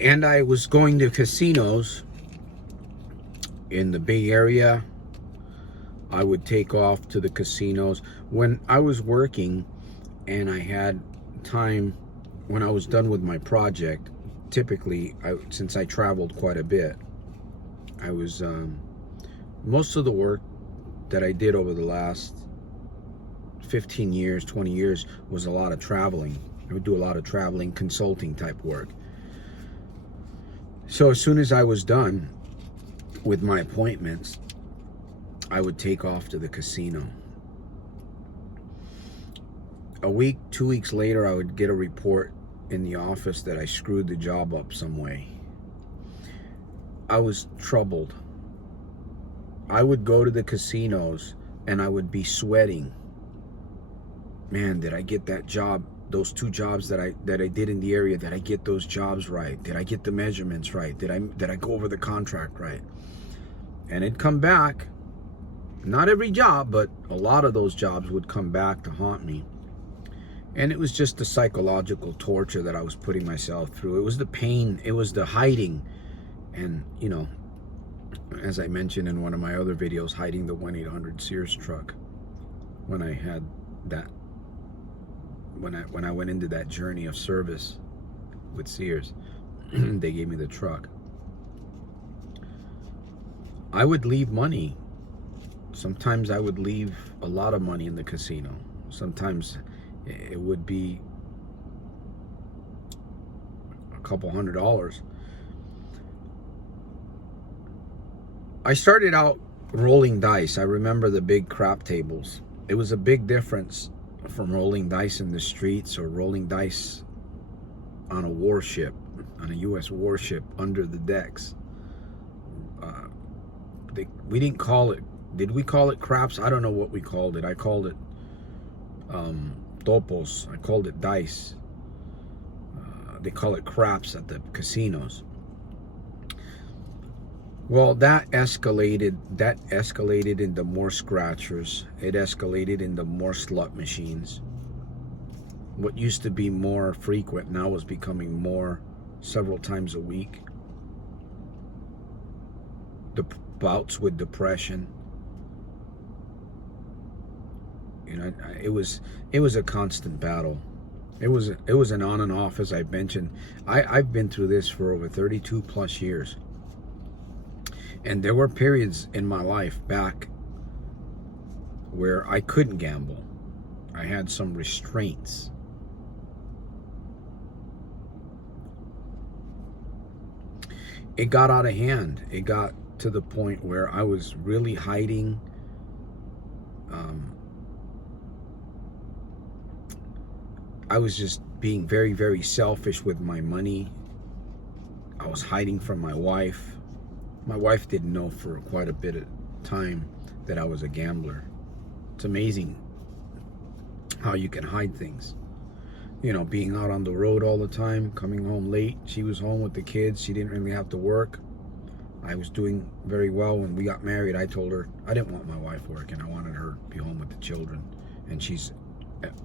And I was going to casinos in the Bay Area. I would take off to the casinos when I was working, and I had time when I was done with my project. Typically, since I traveled quite a bit, I was most of the work that I did over the last 15 years, 20 years was a lot of traveling. I would do a lot of traveling, consulting type work. So as soon as I was done with my appointments, I would take off to the casino. A week, 2 weeks later, I would get a report in the office that I screwed the job up some way. I was troubled. I would go to the casinos and I would be sweating. Man, did I get that job? Those 2 jobs that I did in the area, did I get those jobs right? Did I get the measurements right? Did I go over the contract right? And it'd come back. Not every job, but a lot of those jobs would come back to haunt me. And it was just the psychological torture that I was putting myself through. It was the pain, it was the hiding. And, you know, as I mentioned in one of my other videos, hiding the 1-800 Sears truck. When I had that, when I went into that journey of service with Sears, they gave me the truck. I would leave money. Sometimes I would leave a lot of money in the casino. Sometimes it would be a couple $100. I started out rolling dice. I remember the big crap tables. It was a big difference from rolling dice in the streets or rolling dice on a warship, on a U.S. warship under the decks. We didn't call it, did we call it craps? I don't know what we called it. I called it topos. I called it dice. They call it craps at the casinos. Well, that escalated into more scratchers. It escalated into more slot machines. What used to be more frequent now was becoming more, several times a week. The bouts with depression. You know, it was a constant battle. It was an on and off, as I mentioned. I've been through this for over 32 plus years. And there were periods in my life back where I couldn't gamble. I had some restraints. It got out of hand. It got to the point where I was really hiding. I was just being very, very selfish with my money. I was hiding from my wife. My wife didn't know for quite a bit of time that I was a gambler. It's amazing how you can hide things. You know, being out on the road all the time, coming home late. She was home with the kids. She didn't really have to work. I was doing very well. When we got married, I told her I didn't want my wife working. I wanted her to be home with the children. And she's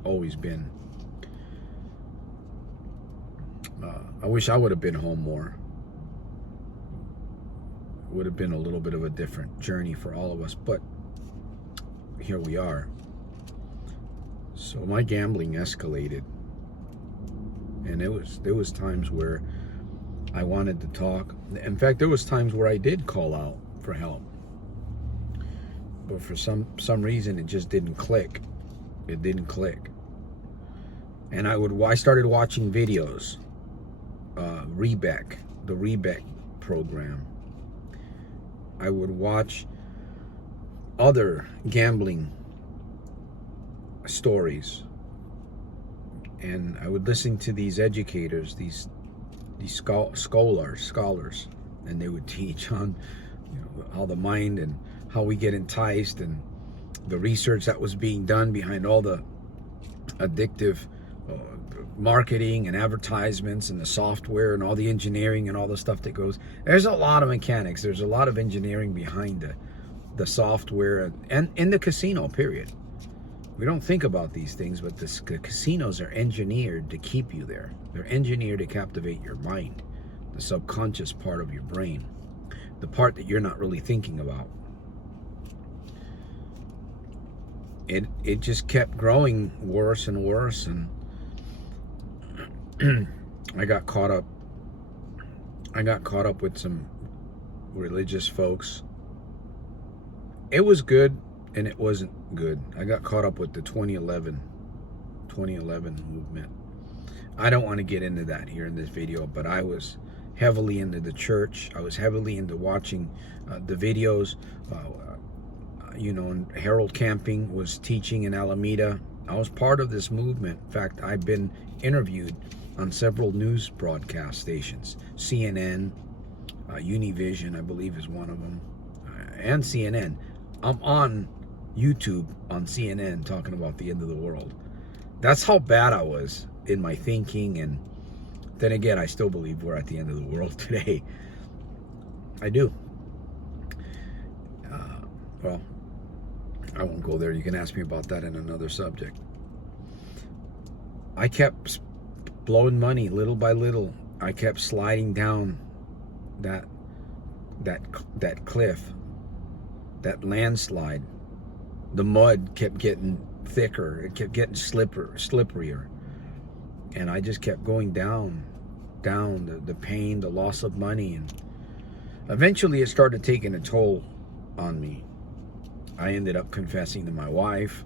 always been. I wish I would have been home more. It would have been a little bit of a different journey for all of us, but here we are. So my gambling escalated, and there was times where I wanted to talk. In fact, there was times where I did call out for help, but for some reason it just didn't click. It didn't click, and I started watching videos. The Rebec program. I would watch other gambling stories, and I would listen to these educators, these scholars, and they would teach on, you know, how the mind and how we get enticed, and the research that was being done behind all the addictive marketing and advertisements and the software and all the engineering and all the stuff that goes. There's a lot of mechanics. There's a lot of engineering behind the software and in the casino, period. We don't think about these things, but the casinos are engineered to keep you there. They're engineered to captivate your mind. the subconscious part of your brain, the part that you're not really thinking about. It just kept growing worse and worse, and I got caught up with some religious folks. It was good and it wasn't good. I got caught up with the 2011 movement. I don't want to get into that here in this video, but I was heavily into the church. I was heavily into watching the videos. And Harold Camping was teaching in Alameda. I was part of this movement. In fact, I've been interviewed on several news broadcast stations. CNN, Univision, I believe, is one of them, and CNN. I'm on YouTube on CNN talking about the end of the world. That's how bad I was in my thinking. And then again, I still believe we're at the end of the world today. I do. Well, I won't go there. You can ask me about that in another subject. I kept blowing money little by little. I kept sliding down that cliff, that landslide. The mud kept getting thicker. It kept getting slipperier. And I just kept going down, the pain, the loss of money. And eventually it started taking a toll on me. I ended up confessing to my wife.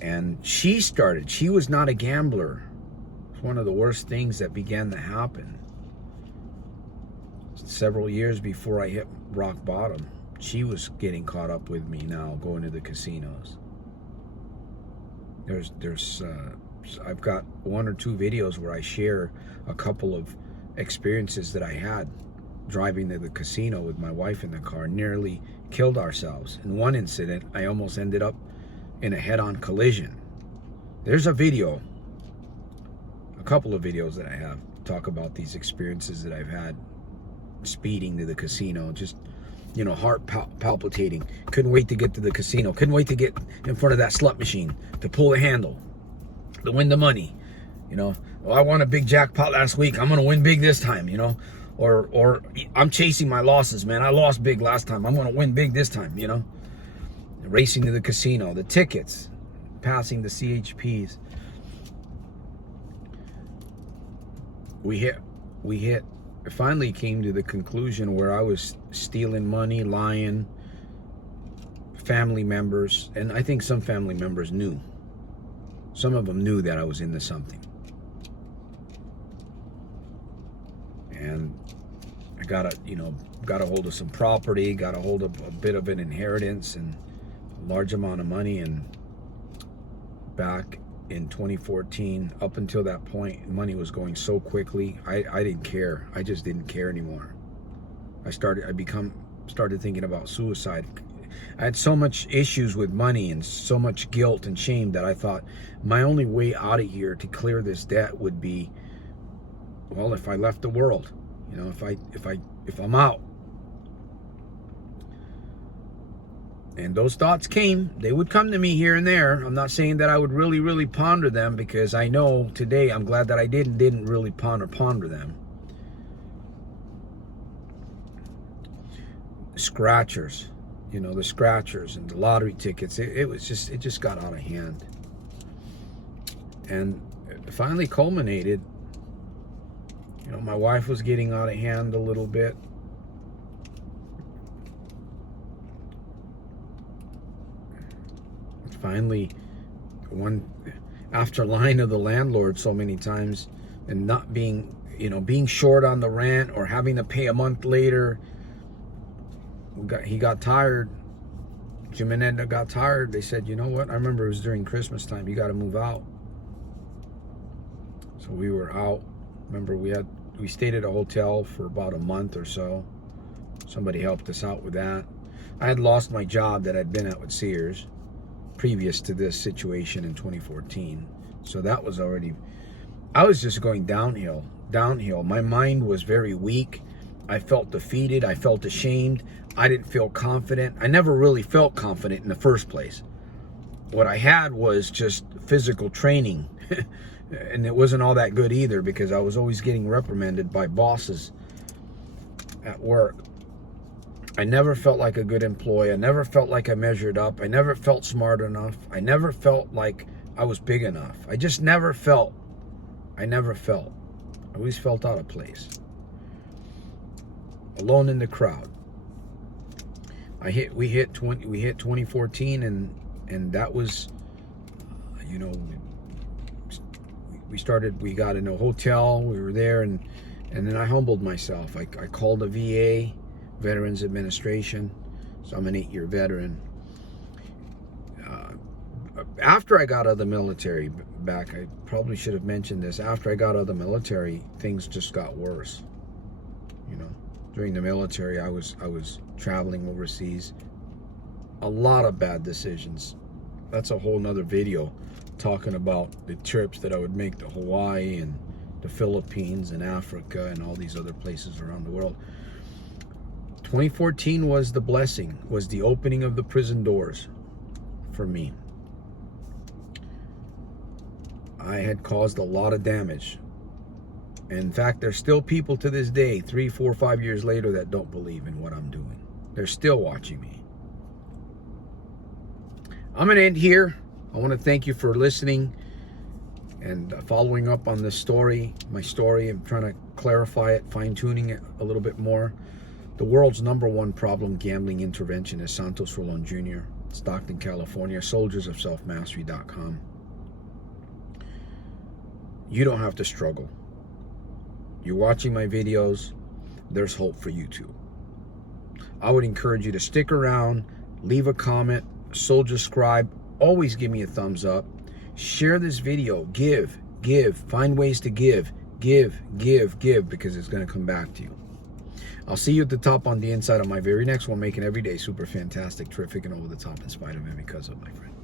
And she was not a gambler. It's one of the worst things that began to happen. Several years before I hit rock bottom, she was getting caught up with me now, going to the casinos. I've got 1 or 2 videos where I share a couple of experiences that I had driving to the casino with my wife in the car. Nearly killed ourselves. In one incident, I almost ended up in a head-on collision. There's a couple of videos that I have talk about these experiences that I've had speeding to the casino. Just, heart palpitating. Couldn't wait to get to the casino. Couldn't wait to get in front of that slot machine to pull the handle, to win the money. I won a big jackpot last week. I'm gonna win big this time. Or I'm chasing my losses, man. I lost big last time. I'm gonna win big this time. Racing to the casino, the tickets, passing the CHPs. We finally came to the conclusion where I was stealing money, lying. Family members, and I think some family members knew. Some of them knew that I was into something. And I got a hold of some property, got a hold of a bit of an inheritance and a large amount of money. And back in 2014, up until that point, money was going so quickly. I didn't care. I just didn't care anymore. I started thinking about suicide. I had so much issues with money and so much guilt and shame that I thought my only way out of here to clear this debt would be, well, if I left the world, if I'm out. And those thoughts came. They would come to me here and there. I'm not saying that I would really, really ponder them, because I know today, I'm glad that I didn't really ponder them. Scratchers, the scratchers and the lottery tickets. It just got out of hand. And it finally culminated. My wife was getting out of hand a little bit. Finally, after lying to the landlord so many times and not being short on the rent or having to pay a month later, he got tired. Jim and Edna got tired. They said, you know what? I remember it was during Christmas time. You got to move out. So we were out. Remember, we stayed at a hotel for about a month or so. Somebody helped us out with that. I had lost my job that I'd been at with Sears previous to this situation in 2014. So that was already, I was just going downhill. My mind was very weak. I felt defeated. I felt ashamed. I didn't feel confident. I never really felt confident in the first place. What I had was just physical training. And it wasn't all that good either, because I was always getting reprimanded by bosses at work. I never felt like a good employee. I never felt like I measured up. I never felt smart enough. I never felt like I was big enough. I just never felt. I always felt out of place. Alone in the crowd. We hit 2014, and that was, you know, we got in a hotel. We were there, and then I humbled myself. I called the VA, Veterans Administration. So I'm an 8-year veteran. After I got out of the military back, I probably should have mentioned this. After I got out of the military, things just got worse. You know, during the military, I was traveling overseas. A lot of bad decisions. That's a whole nother video, talking about the trips that I would make to Hawaii and the Philippines and Africa and all these other places around the world. 2014 was the blessing, was the opening of the prison doors for me. I had caused a lot of damage. In fact, there's still people to this day, 3, 4, 5 years later, that don't believe in what I'm doing. They're still watching me. I'm going to end here. I want to thank you for listening and following up on this story, my story. I'm trying to clarify it, fine-tuning it a little bit more. The world's #1 problem gambling interventionist, Santos Rolon Jr., Stockton, California, soldiersofselfmastery.com. You don't have to struggle. You're watching my videos, there's hope for you too. I would encourage you to stick around, leave a comment, soldier scribe, always give me a thumbs up, share this video, give, find ways to give, because it's going to come back to you. I'll see you at the top on the inside of my very next one, making every day super fantastic, terrific, and over the top in spite of and because of, my friend.